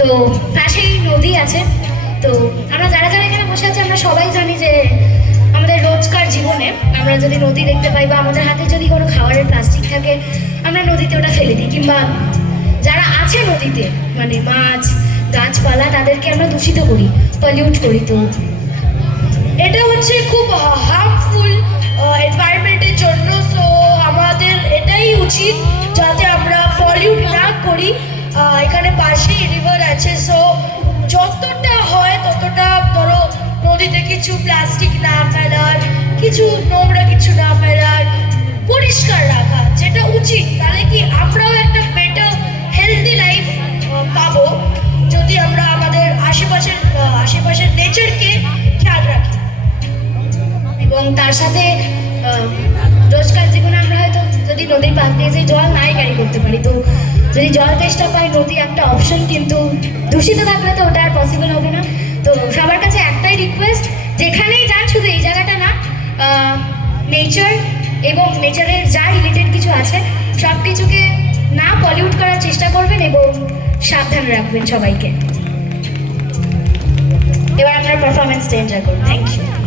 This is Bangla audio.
তো পাশেই নদী আছে। তো আমরা যারা যারা এখানে বসে আছি আমরা সবাই জানি যে আমাদের রোজকার জীবনে আমরা যদি নদী দেখতে পাই বা আমাদের হাতে যদি কোনো খাবারের প্লাস্টিক থাকে আমরা নদীতে ওটা ফেলে দিই, কিংবা যারা আছে নদীতে মানে মাছ গাছপালা তাদেরকে আমরা দূষিত করি, পলিউট করি। তো এটা হচ্ছে খুব হার্মফুল এনভায়রনমেন্টের জন্য। সো আমাদের এটাই উচিত যাতে আমরা পলিউট না করি। এখানে পাশেই রিভার আছে, সো যতটা হয় ততটা ধরো নদীতে কিছু প্লাস্টিক না ফেলার, কিছু নোংরা কিছু না ফেলার, পরিষ্কার রাখা যেটা উচিত। তাহলে কি আমরাও একটা বেটার হেলদি লাইফ পাবো যদি আমরা আমাদের আশেপাশের নেচারকে খেয়াল রাখি। এবং তার সাথে রোজকার জীবনে আমরা হয়তো যদি নদীর পাশ দিয়ে যে জল নাই ক্যারি করতে পারি, তো যদি জল তেষ্টা পাই নদী একটা অপশন, কিন্তু দূষিত থাকলে তো ওটা আর পসিবল হবে না। তো সবার কাছে একটাই রিকোয়েস্ট, যেখানেই যান শুধু এই জায়গাটা না, নেচার এবং নেচারের যা রিলেটেড কিছু আছে সব কিছুকে না পলিউট করার চেষ্টা করবেন এবং সাবধান রাখবেন সবাইকে। এবার আমরা পারফরমেন্সটা এনজয় করব। Thank you.